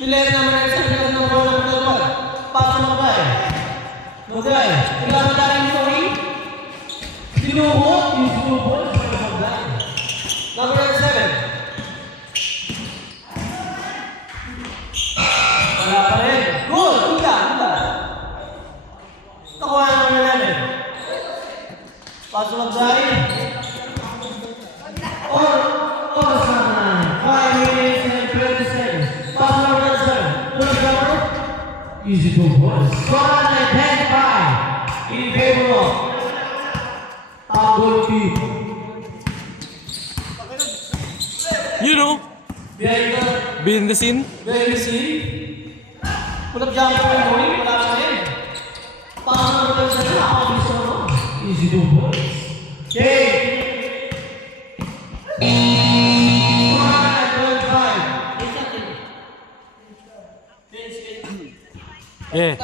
Nilera naman ang isang nilera ng bola ng dalawag. Paso Magay. Magay. Tingnan mo tayo yung story. Sinuhot. Yung sinuhot. Magay. Number 7. Wala pa rin. Good. Ika. Nakuha naman namin. Paso Magay. Oras naman. 5 minutes and 20 seconds. Paso number 7. Good number. Easy to boys. Score and 10-5. In favor of Tanggol team. You know, Very good. behind the scene. Very scene. Pull-up jumper yung going. Wala sa rin. Paso number 7. Ako gusto mo. Easy to boys. Okay. Yeah.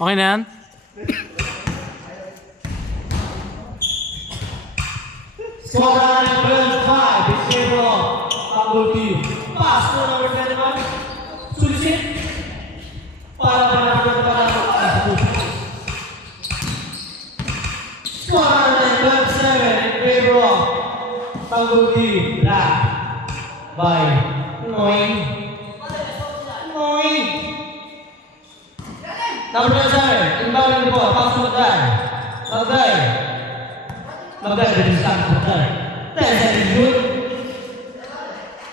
Okay na yan? Score and 12-5 in favor of Tanggol team. Pass to number 21. Sulisit. Para Score and 12-7 in favor of Tanggol team. Black by Noy. Number 7, inbound the ball, pass to Magay. Magay, dari start Magay. 10 seconds good.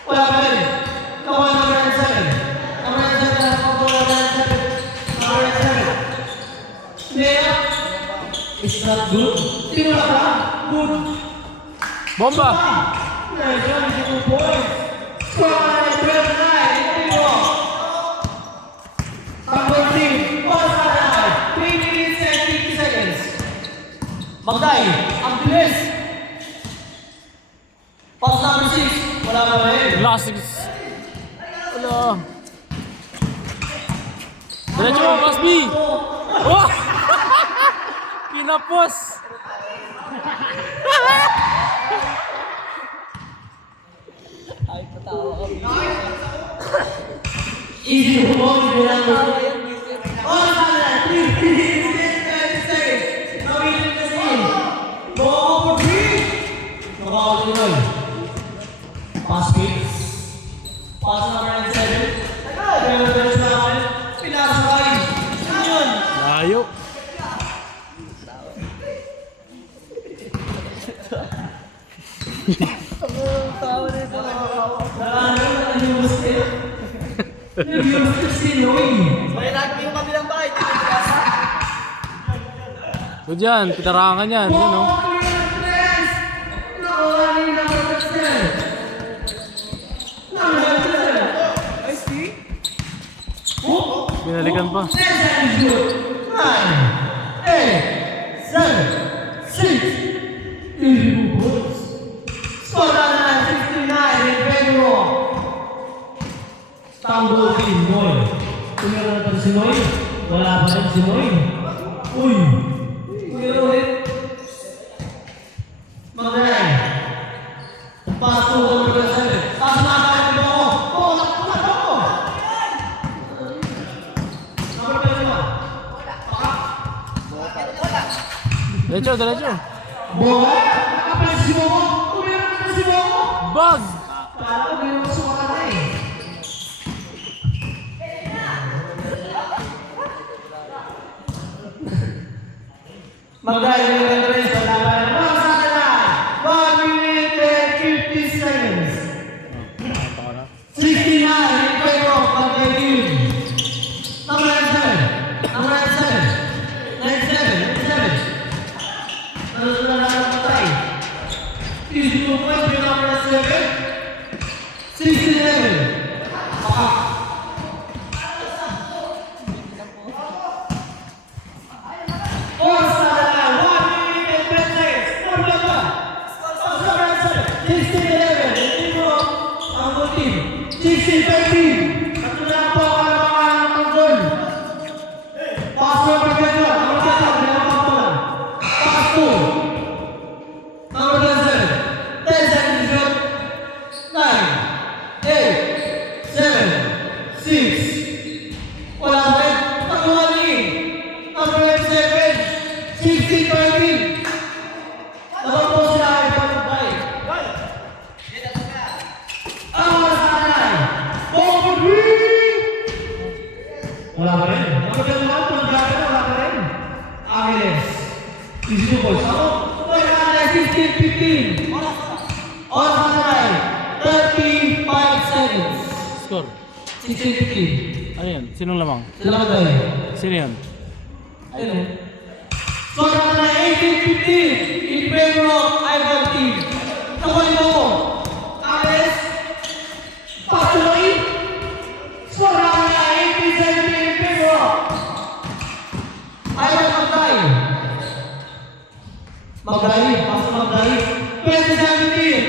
Wala pa rin. Kawan number 7. Number 7, number 7. Number 7. Layup. It's not good. Tingnan ka. Good. Bomba! Nice one, 2 points. Score and 12-9 in favor. Tanggol team. Magday, ang bilis. Pass number 6. Wala pa rin. Last 6. Wala. Diretso mo, Pass B! Oh! Pinapos! Ay, patawa ka. Easy to hold the number. All time, 3 minutes and 30 seconds. Now we need to see. Go for 3. Nakawal ko nun. Pass speed. Pass number 7. Pero beres namin. Pinasakay. Yun. Layo. Tawa na ito. Nag-iwas kayo. Nag-iwas kayo si Noy. May lagi yung kabilang bahay. Good yan, pitarangan yan. Yun o. Binalikan pa. 9, 8, 7, 6. Score na 69 in favor of Tanggol team Noy. Tumira na pa si Noy. Wala pa rin si Noy. Uy! Tumira ulit. Magay. Pass to number 7. Pass na tayo ng bako. Oo, nakapagod ako. Number 21. Diretso, diretso. Bola. Nakapal si Boko. Tumira na si Boko. Bug! Kala ko yung sumaka na eh. Magdaya yung entrance sa laban. Masaka na! 1 minute and 50 seconds. 69 in favor of Magdaya team. Number 7. Number 7. 97. Ano na lang patay? Is 2 points with number 7. 67. Oras na lang. 1 minute and 10 seconds. Number 1. 16-11. Team of Tanggol team. 16-13. At na po ang mga Tanggol. Pass number 21. Number 21. Meron pa lang. Pass 2. Number 10 seconds. 10 seconds. 9, 8, 7, 18-15. Oras na tayo. 35 seconds. Score. 16-15. Ano yan? Sinong lamang? Sila ka tayo. Sino yan? Ayun. Score na tayo 18-15. In favor of Ivan team. Nakuha mo mo. Alex. Patuloy. Score na tayo 18-17 in favor of Ivan Magday. Magday. Pasok Magday. 20-17.